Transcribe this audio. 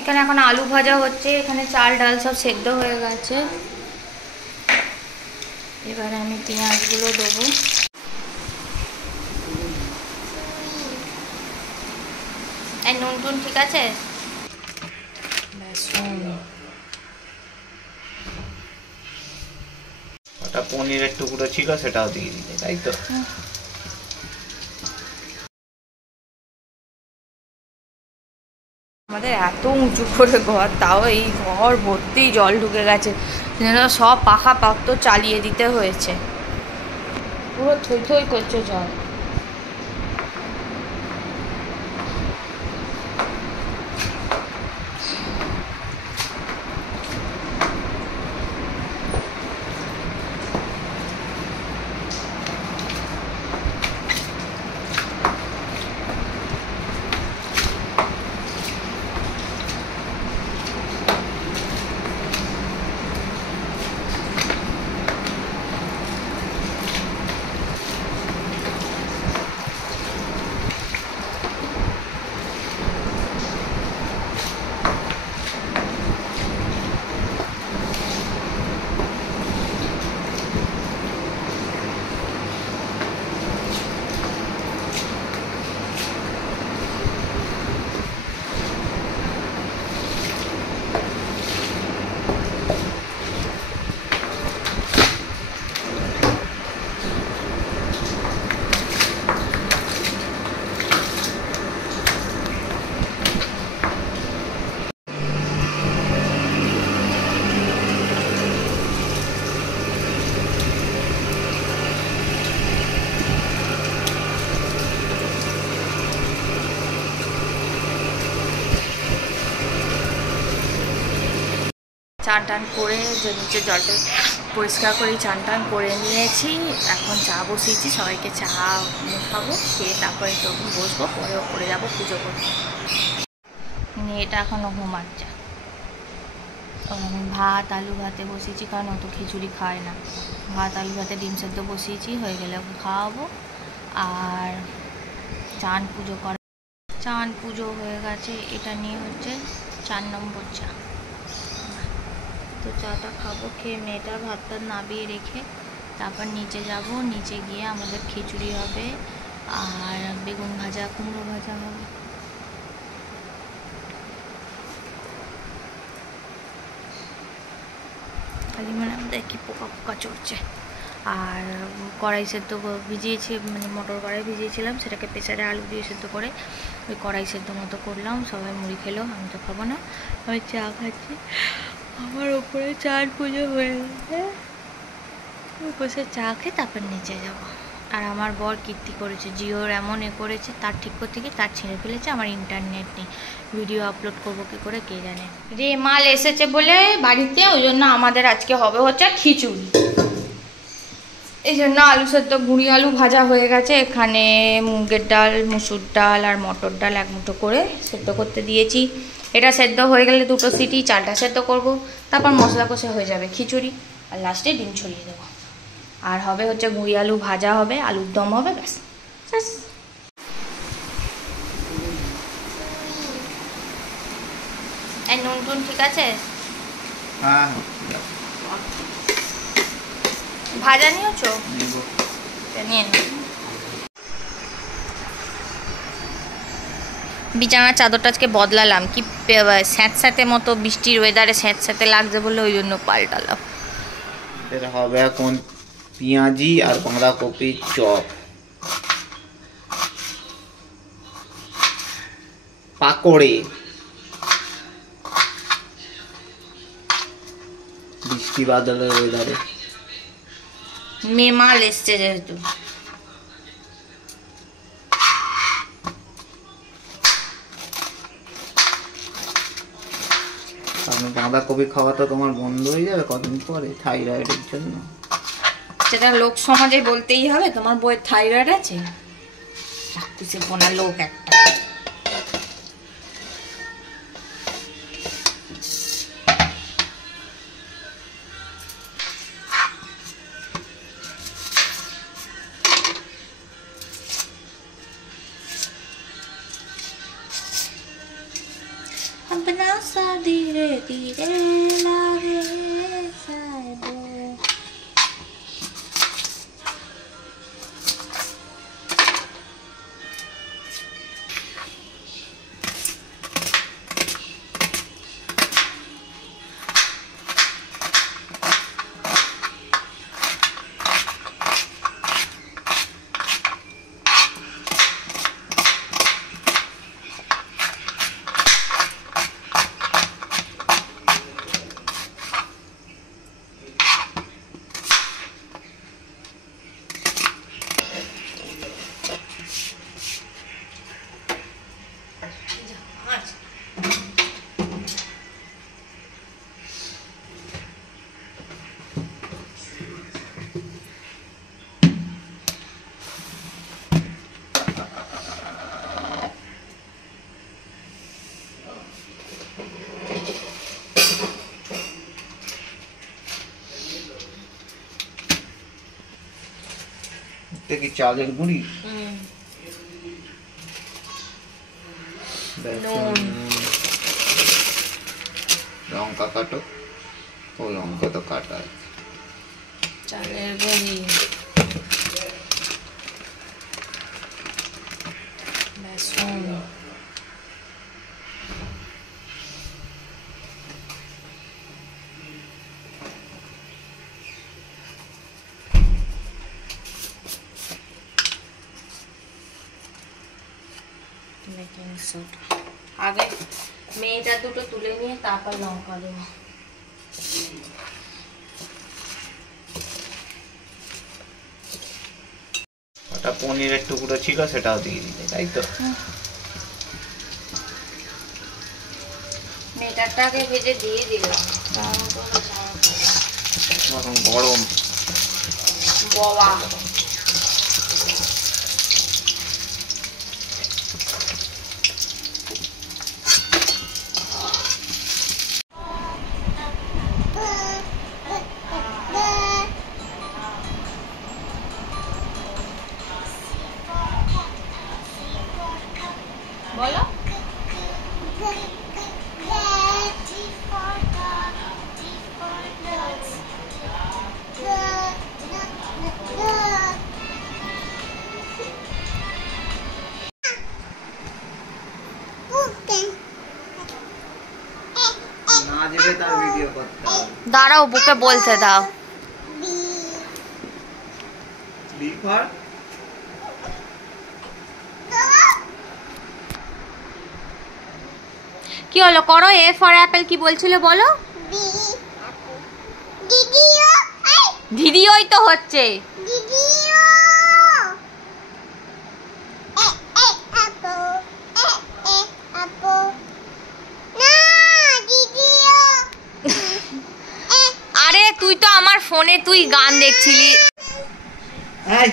এখানে এখন আলু ভাজা হচ্ছে, এখানে চাল ডাল সব সেদ্ধ হয়ে গেছে। এবারে আমি পেঁয়াজগুলো দেবো। এই নুন টুন ঠিক আছে? ওটা পনিরের টুকরো ছিল, সেটাও দিয়ে দিতে, তাই তো? আমাদের এত উঁচু করে ঘর, তাও এই ঘর ভর্তি জল ঢুকে গেছে, সব পাখা পাত্র চালিয়ে দিতে হয়েছে, পুরো থই থই করছে জল। চান টান করে নিচে জলটা পরিষ্কার করে চান টান করে নিয়েছি। এখন চা বসিয়েছি, সবাইকে চা খাবো, খেয়ে তারপরে তখন বসবো, পরে ওপরে যাবো পুজো করবো। মেয়েটা এখনও ঘুমাচ্ছে। আমি ভাত আলু ভাতে বসিয়েছি, কারণ অত খিচুড়ি খায় না। ভাত আলু ভাতে ডিম সেদ্ধ বসিয়েছি, হয়ে গেলে ওকে খাওয়াবো। আর চান পুজো করা, চান পুজো হয়ে গেছে। এটা নিয়ে হচ্ছে 4 নম্বর চা। তো চাটা খাবো, খেয়ে মেয়েটার ভাতটা নাবিয়ে রেখে তারপর নিচে যাব। নিচে গিয়ে আমাদের খিচুড়ি হবে আর বেগুন ভাজা কুমড়ো ভাজা হবে। খালি মানে আমাদের কি পোকা পোকা চড়ছে। আর কড়াই সেদ্ধ ভিজিয়েছি, মানে মটর কড়াই ভিজিয়েছিলাম, সেটাকে প্রেসারে আলু দিয়ে সেদ্ধ করে ওই কড়াই সেদ্ধ মতো করলাম। সবাই মুড়ি খেলো, আমি তো খাবো না, আমি চা খাচ্ছি। আমার ওপরে চান পুজো হয়ে গেছে, বসে চা খেয়ে তারপর নিচে যাবো। আর আমার বর কীর্তি করেছে, জিওর এমন করেছে, তার ঠিক করতে গিয়ে তার ছিঁড়ে ফেলেছে। আমার ইন্টারনেট নেই, ভিডিও আপলোড করবো কী করে কে জানে। রে মাল এসেছে বলে বাড়িতে, ওই জন্য আমাদের আজকে হবে হচ্ছে খিচুড়ি। এই জন্য আলু সেদ্ধ, গুঁড়ি আলু ভাজা হয়ে গেছে। এখানে মুগের ডাল, মুসুর ডাল আর মটর ডাল 1 মুঠো করে সেদ্ধ করতে দিয়েছি। এটা সেদ্ধ হয়ে গেলে 2টো সিটি, চালটা সেদ্ধ করব, তারপর মশলা কষে হয়ে যাবে খিচুড়ি। আর লাস্টে ডিম ছড়িয়ে দেবো। আর হবে হচ্ছে গুঁড়ি আলু ভাজা হবে, আলুর দম হবে, ব্যাস। এই নুন টুন ঠিক আছে? হ্যাঁ, ভাজা নিয়েছো? নিয়ে নি। বিছানার চাদরটা আজকে বদলালাম, কি স্যাঁতস্যাঁতে মতো, বৃষ্টির ওয়েদারে স্যাঁতস্যাঁতে লাগছে বলে ওই জন্য পাল্টালাম। এটা হবে এখন পেঁয়াজি আর বাঁধাকপির চপ, পাকোড়ে। বৃষ্টি বাদলের ওয়েদারে মেমাল এসছে যেহেতু। বাঁধাকপি খাওয়া তো তোমার বন্ধ হয়ে যাবে কদিন পরে, থাইরয়েডের জন্য। সেটা লোক সমাজে বলতেই হবে, তোমার বইয়ের থাইরয়েড আছে? রাক্ষসে বোনা লোক একটা। अपना তীরে তীরে লাগে সাইবো। এটা কি চালের গুঁড়ি? নুন, লঙ্কা কাটো। ও লঙ্কা তো কাটা আছে। চালের গুঁড়ি, বেসন, বেকিং সোডা। আগে মেয়েটা দুটো তুলে নিয়ে তারপর লঙ্কা দেবো। ওটা পনিরের টুকরো ছিল, সেটাও দিয়ে দিলে, তাই তো? মেটারটাকে ভেজে দিয়ে দিলাম। এখন গরম। বাবা বলো। না যেতে তার ভিডিও করতে হবে। দাঁড়াও, বুকে বলতে দাও। বি ফর কি হলো, করো। এ ফর অ্যাপেল কি বলছিলে বলো। দিদিওই তো হচ্ছে। আরে তুই তো আমার ফোনে তুই গান দেখছিলি। এই